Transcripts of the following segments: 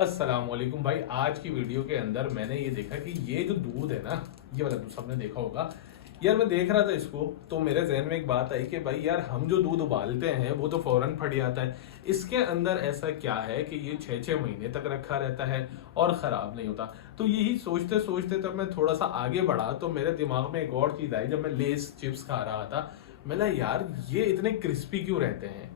अस्सलाम वालेकुम भाई। आज की वीडियो के अंदर मैंने ये देखा कि ये जो दूध है ना, ये वाला दूध सबने देखा होगा यार। मैं देख रहा था इसको तो मेरे जहन में एक बात आई कि भाई यार हम जो दूध उबालते हैं वो तो फौरन फट जाता है। इसके अंदर ऐसा क्या है कि ये 6-6 महीने तक रखा रहता है और खराब नहीं होता। तो यही सोचते सोचते तब मैं थोड़ा सा आगे बढ़ा तो मेरे दिमाग में एक और चीज आई। जब मैं लेस चिप्स खा रहा था, मैंने यार ये इतने क्रिस्पी क्यों रहते हैं।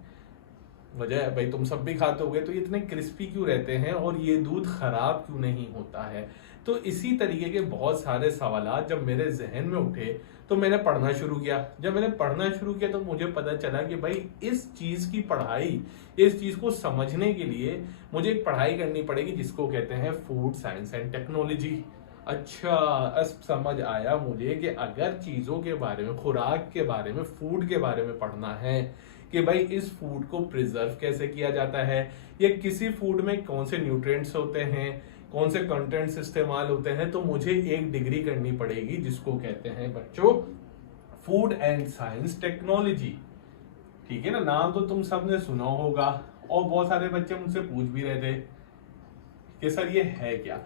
वजह है भाई, तुम सब भी खाते होगे, तो ये इतने क्रिस्पी क्यों रहते हैं और ये दूध खराब क्यों नहीं होता है। तो इसी तरीके के बहुत सारे सवालात जब मेरे जहन में उठे तो मैंने पढ़ना शुरू किया। जब मैंने पढ़ना शुरू किया तो मुझे पता चला कि भाई इस चीज की पढ़ाई, इस चीज को समझने के लिए मुझे एक पढ़ाई करनी पड़ेगी जिसको कहते हैं फूड साइंस एंड टेक्नोलॉजी। अच्छा, अब समझ आया मुझे कि अगर चीजों के बारे में, खुराक के बारे में, फूड के बारे में पढ़ना है कि भाई इस फूड को प्रिजर्व कैसे किया जाता है, या किसी फूड में कौन से न्यूट्रिएंट्स होते हैं, कौन से कंटेंट्स इस्तेमाल होते हैं, तो मुझे एक डिग्री करनी पड़ेगी जिसको कहते हैं बच्चों फूड एंड साइंस टेक्नोलॉजी। ठीक है ना, नाम तो तुम सबने सुना होगा और बहुत सारे बच्चे मुझसे पूछ भी रहे थे कि सर ये है क्या।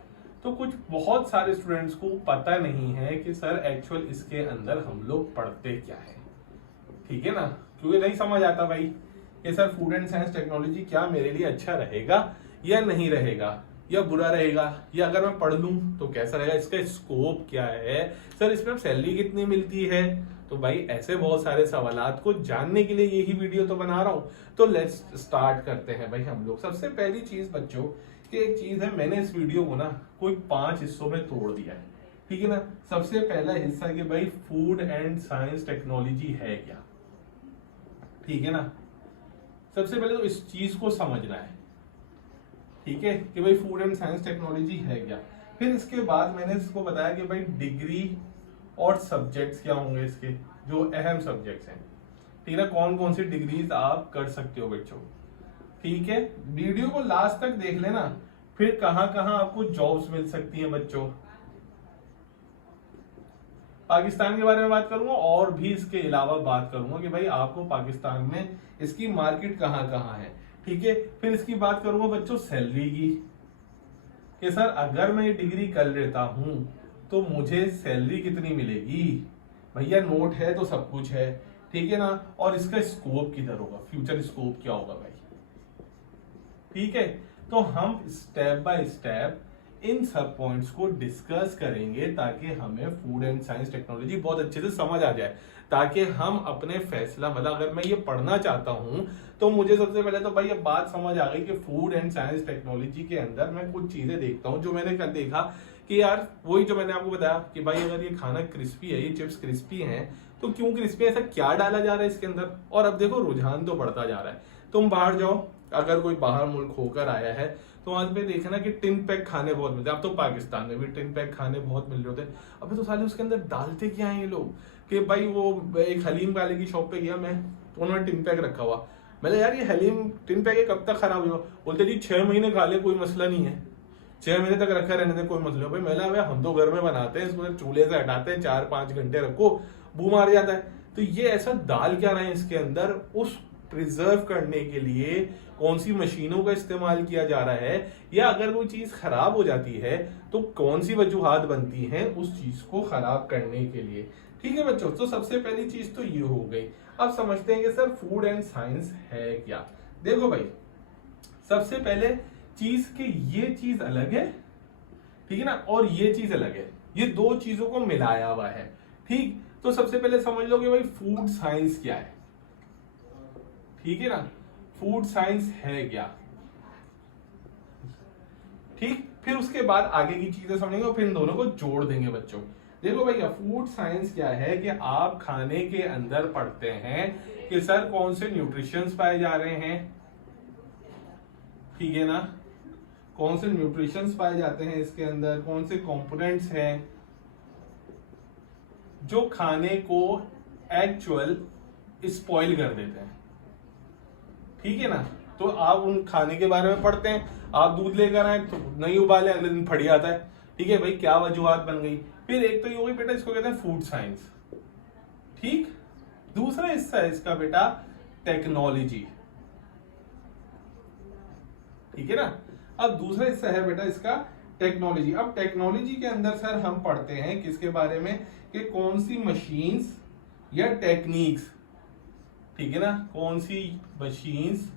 तो कुछ बहुत सारे स्टूडेंट्स को पता नहीं है कि सर एक्चुअल इसके अंदर हम लोग पढ़ते क्या है। ठीक है ना, क्योंकि नहीं समझ आता भाई कि sir food and science technology क्या मेरे लिए अच्छा रहेगा या नहीं रहेगा, या बुरा रहेगा, या अगर मैं पढ़ लूं तो कैसा रहेगा, इसका स्कोप क्या है, सर इसमें सैलरी कितनी मिलती है। तो भाई ऐसे बहुत सारे सवालात को जानने के लिए यही वीडियो तो बना रहा हूं। तो लेट्स स्टार्ट करते हैं भाई हम लोग। सबसे पहली चीज बच्चों कि एक चीज है, मैंने इस वीडियो को ना कोई 5 हिस्सों में तोड़ दिया है। ठीक है ना, सबसे पहला हिस्सा कि भाई फूड एंड साइंस टेक्नोलॉजी है क्या। ठीक है ना, सबसे पहले तो इस चीज को समझना है। ठीक है कि भाई फूड एंड साइंस टेक्नोलॉजी है क्या। फिर इसके बाद मैंने इसको बताया कि भाई डिग्री और सब्जेक्ट्स क्या होंगे, इसके जो अहम सब्जेक्ट्स हैं। ठीक है, कौन कौन सी डिग्रीज आप कर सकते हो बच्चों। ठीक है, वीडियो को लास्ट तक देख लेना। फिर कहां कहां आपको जॉब्स मिल सकती हैं बच्चों। पाकिस्तान के बारे में बात करूंगा और भी इसके अलावा बात करूंगा कि भाई आपको पाकिस्तान में इसकी मार्केट कहां कहां है। ठीक है, फिर इसकी बात करूंगा बच्चों सैलरी की कि सर अगर मैं ये डिग्री कर लेता हूं तो मुझे सैलरी कितनी मिलेगी। भैया नोट है तो सब कुछ है। ठीक है ना, और इसका स्कोप किधर होगा, फ्यूचर स्कोप क्या होगा भाई। ठीक है, तो हम स्टेप बाय स्टेप इन सब पॉइंट्स को डिस्कस करेंगे ताकि हमें फूड एंड साइंस टेक्नोलॉजी बहुत अच्छे से समझ आ जाए, ताकि हम अपने फैसला, मतलब अगर मैं ये पढ़ना चाहता हूं तो मुझे सबसे पहले तो भाई ये बात समझ आ गई कि फूड एंड साइंस टेक्नोलॉजी के अंदर मैं कुछ चीजें देखता हूं जो मैंने कल देखा कि यार वही जो मैंने आपको बताया कि भाई अगर ये खाना क्रिस्पी है, ये चिप्स क्रिस्पी हैं, तो क्यों क्रिस्पी, ऐसा क्या डाला जा रहा है इसके अंदर। और अब देखो रुझान तो बढ़ता जा रहा है। तुम बाहर जाओ, अगर कोई बाहर मुल्क होकर आया है तो वहां पे देखना कि टिन पैक खाने बहुत मिलते हैं। अब तो पाकिस्तान में भी टिन पैक खाने बहुत मिल रहे होते हैं। अबे तो साले उसके अंदर डालते क्या है ये लोग कि भाई वो एक हलीम वाले की शॉप पे गया मैं, तो उन्होंने टिन पैक रखा हुआ। मैंने यार ये हलीम टिन पैक कब तक खराब हुआ। बोलते जी 6 महीने खा ले कोई मसला नहीं है, 6 महीने तक रखा रहने दे कोई मसला। भाई मैंने भाई हम तो घर में बनाते हैं, इसको चूल्हे से हटाते हैं, 4-5 घंटे रखो, बू मार जाता है। तो ये ऐसा डाल क्या रहे हैं इसके अंदर, उस प्रिजर्व करने के लिए कौन सी मशीनों का इस्तेमाल किया जा रहा है, या अगर कोई चीज खराब हो जाती है तो कौन सी वजूहात बनती हैं उस चीज को खराब करने के लिए। ठीक है बच्चों, तो सबसे पहली चीज तो ये हो गई। अब समझते हैं कि सर फूड एंड साइंस है क्या। देखो भाई, सबसे पहले चीज के ये चीज अलग है, ठीक है ना, और ये चीज अलग है, ये दो चीजों को मिलाया हुआ है। ठीक, तो सबसे पहले समझ लो कि भाई फूड साइंस क्या है। ठीक है ना, फूड साइंस है क्या। ठीक, फिर उसके बाद आगे की चीजें समझेंगे और फिर इन दोनों को जोड़ देंगे बच्चों। देखो भैया, फूड साइंस क्या है कि आप खाने के अंदर पढ़ते हैं कि सर कौन से न्यूट्रिशंस पाए जा रहे हैं। ठीक है ना, कौन से न्यूट्रिशंस पाए जाते हैं इसके अंदर, कौन से कंपोनेंट्स हैं जो खाने को एक्चुअल स्पॉइल कर देते हैं। ठीक है ना, तो आप उन खाने के बारे में पढ़ते हैं। आप दूध लेकर आए तो नहीं उबाले, अगले दिन फट जाता है। ठीक है भाई, क्या वजूहत बन गई। फिर एक तो ये हो गई बेटा, इसको कहते हैं फूड साइंस। ठीक, दूसरा हिस्सा है इसका बेटा टेक्नोलॉजी। ठीक है ना, अब दूसरा हिस्सा है बेटा इसका टेक्नोलॉजी। अब टेक्नोलॉजी के अंदर सर हम पढ़ते हैं किसके बारे में कि कौन सी मशीन्स या टेक्निक्स, ठीक है ना, कौन सी मशीन्स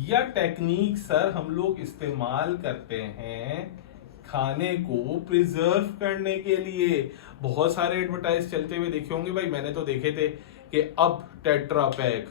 या टेक्निक सर हम लोग इस्तेमाल करते हैं खाने को प्रिजर्व करने के लिए। बहुत सारे एडवर्टाइज चलते हुए देखे होंगे भाई, मैंने तो देखे थे कि अब टेट्रा पैक,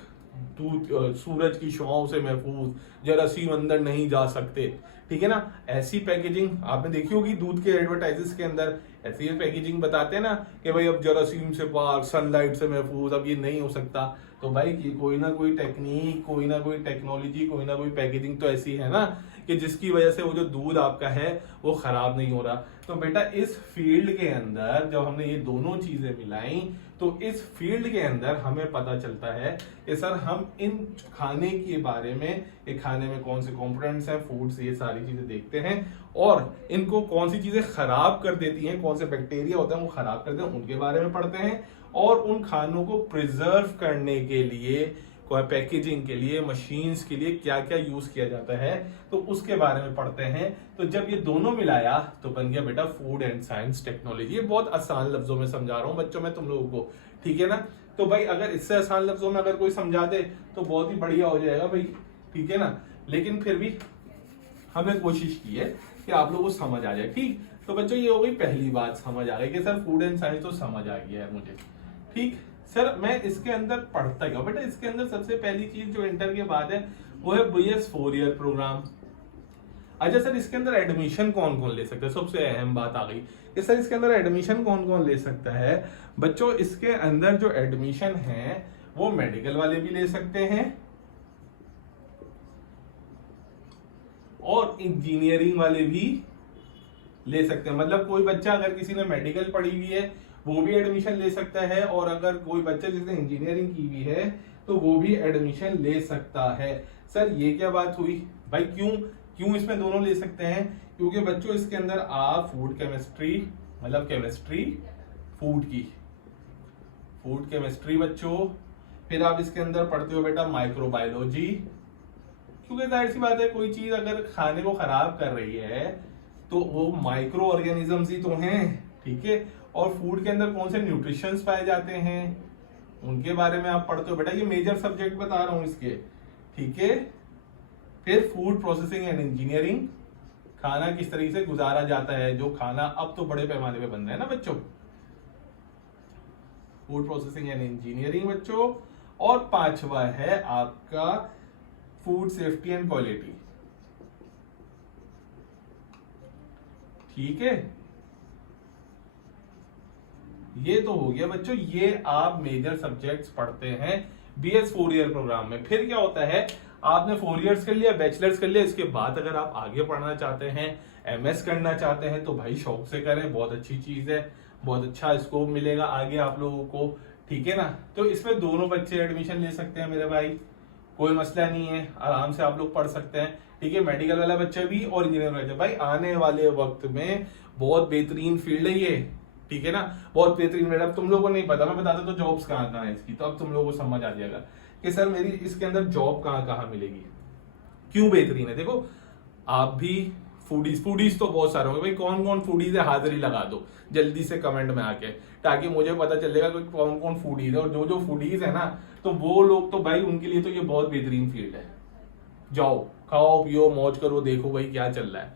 दूध सूरज की छांव से महफूज, जरासीम अंदर नहीं जा सकते, ठीक है ना। ऐसी पैकेजिंग आपने देखी होगी दूध के एडवर्टाइजेस के अंदर, ऐसी पैकेजिंग बताते हैं ना कि भाई अब जरासीम से पार, सनलाइट से महफूज, अब ये नहीं हो सकता। तो भाई कोई ना कोई टेक्निक, कोई ना कोई टेक्नोलॉजी, कोई ना कोई पैकेजिंग तो ऐसी है ना कि जिसकी वजह से वो जो दूध आपका है वो खराब नहीं हो रहा। तो बेटा इस फील्ड के अंदर जब हमने ये दोनों चीजें मिलाई तो इस फील्ड के अंदर हमें पता चलता है कि सर हम इन खाने के बारे में, ये खाने में कौन से कंपोनेंट्स हैं, फूड्स, ये सारी चीजें देखते हैं और इनको कौन सी चीजें खराब कर देती हैं, कौन से बैक्टीरिया होते हैं वो खराब कर देते हैं, उनके बारे में पढ़ते हैं। और उन खानों को प्रिजर्व करने के लिए, कोई पैकेजिंग के लिए, मशीन्स के लिए क्या क्या यूज किया जाता है तो उसके बारे में पढ़ते हैं। तो जब ये दोनों मिलाया तो बन गया बेटा फूड एंड साइंस टेक्नोलॉजी। ये बहुत आसान लफ्जों में समझा रहा हूं बच्चों में तुम लोगों को, ठीक है ना। तो भाई अगर इससे आसान लफ्जों में अगर कोई समझा दे तो बहुत ही बढ़िया हो जाएगा भाई, ठीक है ना। लेकिन फिर भी हमने कोशिश की है कि आप लोगों को समझ आ जाए, ठीक। तो बच्चों ये हो गई पहली बात, समझ आ गई कि सर फूड एंड साइंस तो समझ आ गया है मुझे, ठीक। सर मैं इसके अंदर पढ़ता क्या बेटा, इसके अंदर सबसे पहली चीज जो इंटर के बाद है वो है BS 4 ईयर प्रोग्राम। अच्छा सर इसके अंदर एडमिशन कौन कौन ले सकता है, सबसे अहम बात आ गई कि सर इसके अंदर एडमिशन कौन कौन ले सकता है। बच्चों इसके अंदर जो एडमिशन है वो मेडिकल वाले भी ले सकते हैं और इंजीनियरिंग वाले भी ले सकते हैं। मतलब कोई बच्चा अगर किसी ने मेडिकल पढ़ी हुई है वो भी एडमिशन ले सकता है, और अगर कोई बच्चा जिसने इंजीनियरिंग की हुई है तो वो भी एडमिशन ले सकता है। सर ये क्या बात हुई भाई, क्यों इसमें दोनों ले सकते हैं, क्योंकि बच्चों इसके अंदर आप फूड केमिस्ट्री, मतलब केमिस्ट्री फूड की, फूड केमिस्ट्री बच्चों, फिर आप इसके अंदर पढ़ते हो बेटा माइक्रोबायोलॉजी, क्योंकि जाहिर सी बात है कोई चीज अगर खाने को खराब कर रही है तो वो माइक्रो ऑर्गेनिजम्स ही तो हैं, ठीक है। और फूड के अंदर कौन से न्यूट्रिशंस पाए जाते हैं उनके बारे में आप पढ़ते हो बेटा, ये मेजर सब्जेक्ट बता रहा हूं इसके, ठीक है। फिर फूड प्रोसेसिंग एंड इंजीनियरिंग, खाना किस तरीके से गुजारा जाता है, जो खाना अब तो बड़े पैमाने पे बन रहा है ना बच्चों, फूड प्रोसेसिंग एंड इंजीनियरिंग बच्चों। और पांचवा है आपका फूड सेफ्टी एंड क्वालिटी, ठीक है। ये तो हो गया बच्चों, ये आप मेजर सब्जेक्ट्स पढ़ते हैं BS 4 ईयर प्रोग्राम में। फिर क्या होता है, आपने 4 इयर्स कर लिया, बैचलर्स कर लिया, इसके बाद अगर आप आगे पढ़ना चाहते हैं, MS करना चाहते हैं तो भाई शौक से करें, बहुत अच्छी चीज है, बहुत अच्छा स्कोप मिलेगा आगे आप लोगों को, ठीक है ना। तो इसमें दोनों बच्चे एडमिशन ले सकते हैं मेरे भाई, कोई मसला नहीं है, आराम से आप लोग पढ़ सकते हैं, ठीक है। मेडिकल वाला बच्चा भी और इंजीनियर वाला भाई, आने वाले वक्त में बहुत बेहतरीन फील्ड है ये, ठीक है ना, बहुत बेहतरीन। मैडम तुम लोगों को नहीं पता, मैं बताता तो जॉब्स कहाँ कहाँ है इसकी, तो अब तुम लोगों को समझ आ जाएगा कि सर मेरी इसके अंदर जॉब कहाँ कहाँ मिलेगी, क्यों बेहतरीन है। देखो आप भी फूडीज तो बहुत सारे होंगे भाई, कौन कौन फूडीज है हाजिरी लगा दो जल्दी से कमेंट में आके, ताकि मुझे पता चलेगा कि कौन कौन फूडीज है। और जो फूडीज है ना तो वो लोग तो भाई उनके लिए तो ये बहुत बेहतरीन फील्ड है, जाओ खाओ पियो मौज करो, देखो भाई क्या चल रहा है,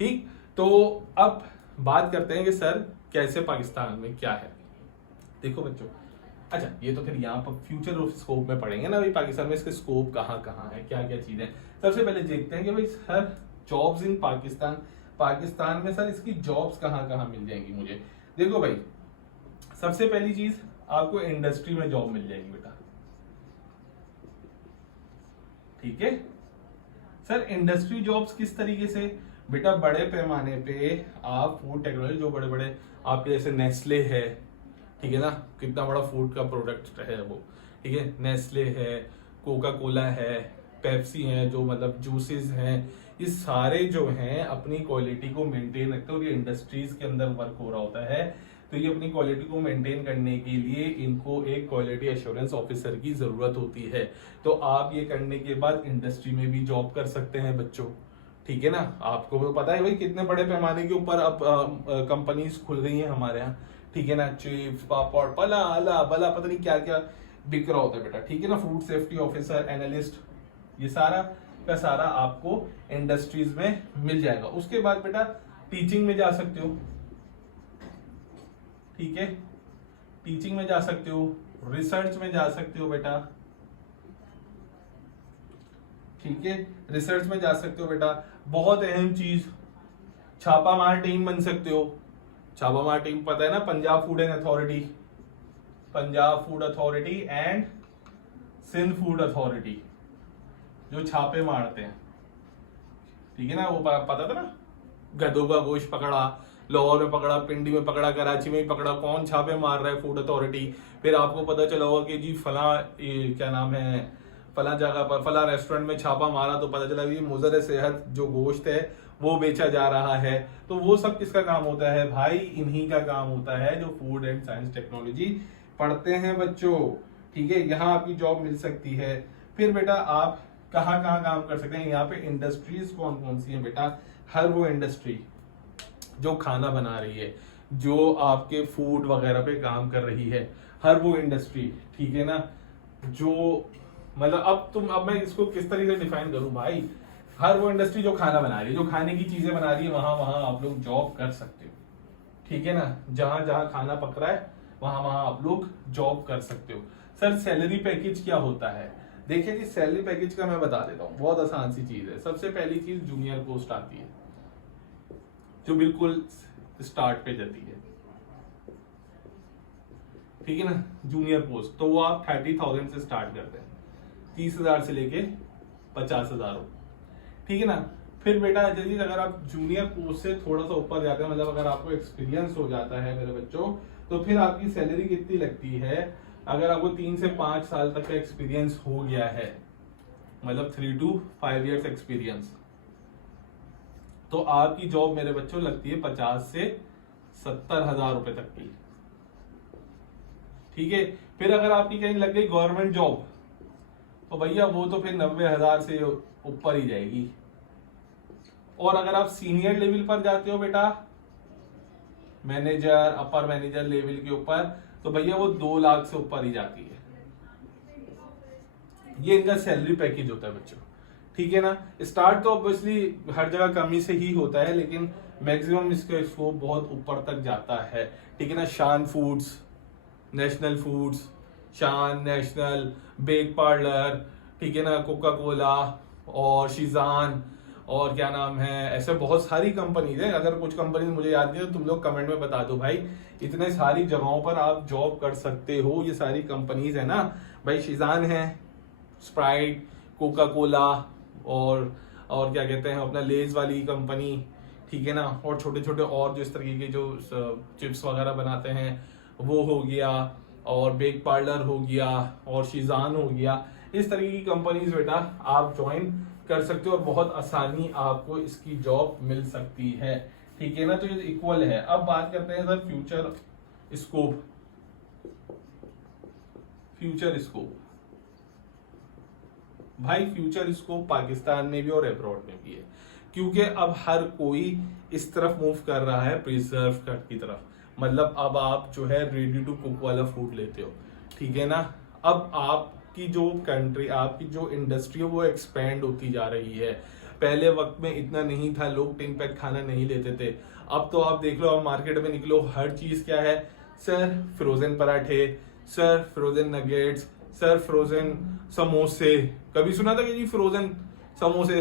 ठीक। तो अब बात करते हैं कि सर कैसे पाकिस्तान में क्या है। देखो बच्चों, अच्छा ये तो फिर यहाँ पर फ्यूचर ऑफ स्कोप में पढ़ेंगे ना भाई, पाकिस्तान में इसके स्कोप कहाँ कहाँ है, क्या क्या चीजें। सबसे पहले देखते हैं कि भाई सर जॉब्स इन पाकिस्तान में सर इसकी जॉब्स कहाँ कहाँ मिल जाएंगी मुझे। देखो भाई सबसे पहली चीज आपको इंडस्ट्री में जॉब मिल जाएगी बेटा, ठीक है। सर इंडस्ट्री जॉब्स किस तरीके से बेटा, बड़े पैमाने पे आप फूड टेक्नोलॉजी, जो बड़े बड़े आपके जैसे नेस्ले है, ठीक है ना, कितना बड़ा फूड का प्रोडक्ट है वो, ठीक है, नेस्ले है, कोका कोला है, पेप्सी है, जो मतलब जूसेस हैं, ये सारे जो हैं अपनी क्वालिटी को मेंटेन रखते हैं और ये इंडस्ट्रीज के अंदर वर्क हो रहा होता है। तो ये अपनी क्वालिटी को मेंटेन करने के लिए इनको एक क्वालिटी एश्योरेंस ऑफिसर की जरूरत होती है। तो आप ये करने के बाद इंडस्ट्री में भी जॉब कर सकते हैं बच्चों, ठीक है ना। आपको तो पता है भाई कितने बड़े पैमाने के ऊपर अब कंपनीज खुल गई हैं हमारे यहाँ, ठीक है ना। चिप्स, पापड़, पला अला बला पता नहीं क्या क्या बिक रहा होता है बेटा, ठीक है ना। फूड सेफ्टी ऑफिसर, एनालिस्ट, ये सारा का सारा आपको इंडस्ट्रीज में मिल जाएगा। उसके बाद बेटा टीचिंग में जा सकते हो, ठीक है, टीचिंग में जा सकते हो, रिसर्च में जा सकते हो बेटा, ठीक है, रिसर्च में जा सकते हो बेटा। बहुत अहम चीज, छापामार टीम बन सकते हो। छापामार टीम पता है ना, Punjab food and authority, Punjab food authority and Sindh food authority जो छापे मारते हैं, ठीक है ना। वो पता था ना, गधों का गोश्त पकड़ा, लाहौर में पकड़ा, पिंडी में पकड़ा, कराची में भी पकड़ा, कौन छापे मार रहा है, फूड अथॉरिटी। फिर आपको पता चला होगा कि जी फला क्या नाम है, फला जगह पर फला रेस्टोरेंट में छापा मारा तो पता चला कि मुज़र सेहत जो गोश्त है वो बेचा जा रहा है। तो वो सब किसका काम होता है भाई, इन्हीं का काम होता है जो फूड एंड साइंस टेक्नोलॉजी पढ़ते हैं बच्चों, ठीक है। यहाँ आपकी जॉब मिल सकती है। फिर बेटा आप कहाँ कहाँ काम कर सकते हैं, यहाँ पे इंडस्ट्रीज कौन कौन सी है बेटा, हर वो इंडस्ट्री जो खाना बना रही है, जो आपके फूड वगैरह पे काम कर रही है, हर वो इंडस्ट्री, ठीक है ना। जो मतलब अब मैं इसको किस तरीके से डिफाइन करूं भाई, हर वो इंडस्ट्री जो खाना बना रही है, जो खाने की चीजें बना रही है, वहां वहां आप लोग जॉब कर सकते हो, ठीक है ना। जहां जहां खाना पक रहा है वहां वहां आप लोग जॉब कर सकते हो। सर सैलरी पैकेज क्या होता है, देखिए जी सैलरी पैकेज का मैं बता देता हूँ, बहुत आसान सी चीज है। सबसे पहली चीज जूनियर पोस्ट आती है जो बिल्कुल स्टार्ट पे जाती है, ठीक है ना। जूनियर पोस्ट तो वो आप 30,000 से स्टार्ट करते हैं, 30,000 से लेके 50,000, ठीक है ना। फिर बेटा जल्दी अगर आप जूनियर पोस्ट से थोड़ा सा ऊपर जाते हैं, मतलब अगर आपको एक्सपीरियंस हो जाता है मेरे बच्चों, तो फिर आपकी सैलरी कितनी लगती है, अगर आपको 3 से 5 साल तक का एक्सपीरियंस हो गया है, मतलब 3 to 5 years एक्सपीरियंस, तो आपकी जॉब मेरे बच्चों लगती है 50 से 70,000 रुपए तक की, ठीक है। फिर अगर आपकी कहीं लग गई गवर्नमेंट जॉब, तो भैया वो तो फिर 90,000 से ऊपर ही जाएगी। और अगर आप सीनियर लेवल पर जाते हो बेटा, मैनेजर, अपर मैनेजर लेवल के ऊपर, तो भैया वो 2 लाख से ऊपर ही जाती है। ये इनका सैलरी पैकेज होता है बच्चों, ठीक है ना। स्टार्ट तो ऑब्वियसली हर जगह कमी से ही होता है, लेकिन मैक्सिमम इसका स्कोप बहुत ऊपर तक जाता है, ठीक है ना। शान फूड्स, नेशनल फूड्स, शान, नेशनल, बेक पार्लर, ठीक है ना, कोका कोला और शीजान और क्या नाम है, ऐसे बहुत सारी कंपनीज है। अगर कुछ कंपनीज मुझे याद नहीं है तो तुम लोग कमेंट में बता दो भाई। इतने सारी जगहों पर आप जॉब कर सकते हो, ये सारी कंपनीज है ना भाई। शीजान है, स्प्राइट, कोका कोला और क्या कहते हैं अपना लेज वाली कंपनी, ठीक है ना। और छोटे छोटे और जो इस तरीके के जो चिप्स वगैरह बनाते हैं वो हो गया, और बेक पार्लर हो गया, और शीजान हो गया। इस तरीके की कंपनीज बेटा आप ज्वाइन कर सकते हो और बहुत आसानी आपको इसकी जॉब मिल सकती है, ठीक है ना। तो ये इक्वल है। अब बात करते हैं sir future scope. Future scope भाई, फ्यूचर स्कोप पाकिस्तान में भी और अब्रॉड में भी है, क्योंकि अब हर कोई इस तरफ मूव कर रहा है प्रिजर्व कट की तरफ। मतलब अब आप जो है रेडी टू कुक वाला फूड लेते हो, ठीक है ना। अब आपकी जो कंट्री, आपकी जो इंडस्ट्री है वो एक्सपेंड होती जा रही है। पहले वक्त में इतना नहीं था, लोग टिन पैक खाना नहीं लेते थे। अब तो आप देख लो, आप मार्केट में निकलो, हर चीज क्या है सर, फ्रोजन पराठे, sir frozen nuggets, sir frozen समोसे। कभी सुना था कि जी फ्रोजन समोसे?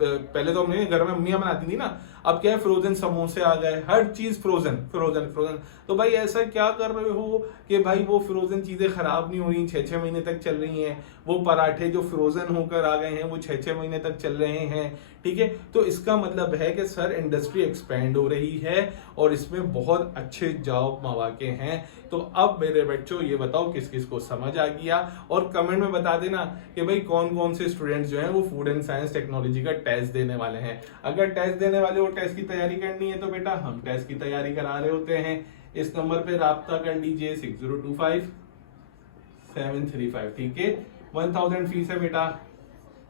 पहले तो हमने घर में अम्मियां बनाती थी ना, अब क्या है फ्रोजन समोसे आ गए, हर चीज फ्रोजन फ्रोजन फ्रोजन। तो भाई ऐसा क्या कर रहे हो कि भाई वो फ्रोजन चीजें खराब नहीं हो रही, 6-6 महीने तक चल रही हैं। वो पराठे जो फ्रोजन होकर आ गए हैं वो 6-6 महीने तक चल रहे हैं, ठीक है। तो इसका मतलब है कि सर इंडस्ट्री एक्सपेंड हो रही है और इसमें बहुत अच्छे जॉब मौके हैं। तो अब मेरे बच्चों ये बताओ किस किस को समझ आ गया, और कमेंट में बता देना कि भाई कौन कौन से स्टूडेंट्स जो हैं वो फूड एंड साइंस टेक्नोलॉजी का टेस्ट देने वाले हैं। अगर टेस्ट देने वाले हो, टेस्ट की तैयारी करनी है, तो बेटा हम टेस्ट की तैयारी करा रहे होते हैं। इस नंबर पे राब्ता कर लीजिए 6025-735, ठीक है। 1000 फीस है बेटा,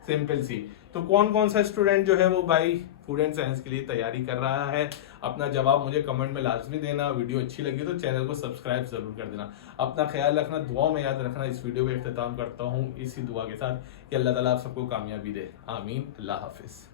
सिंपल सी। तो कौन कौन सा स्टूडेंट जो है वो भाई फूड एंड साइंस के लिए तैयारी कर रहा है, अपना जवाब मुझे कमेंट में लाजमी देना। वीडियो अच्छी लगी तो चैनल को सब्सक्राइब जरूर कर देना। अपना ख्याल रखना, दुआ में याद रखना। इस वीडियो को इख्तिताम करता हूँ इसी दुआ के साथ कि अल्लाह ताला आप सबको कामयाबी दे, आमीन। अल्लाह हाफिज।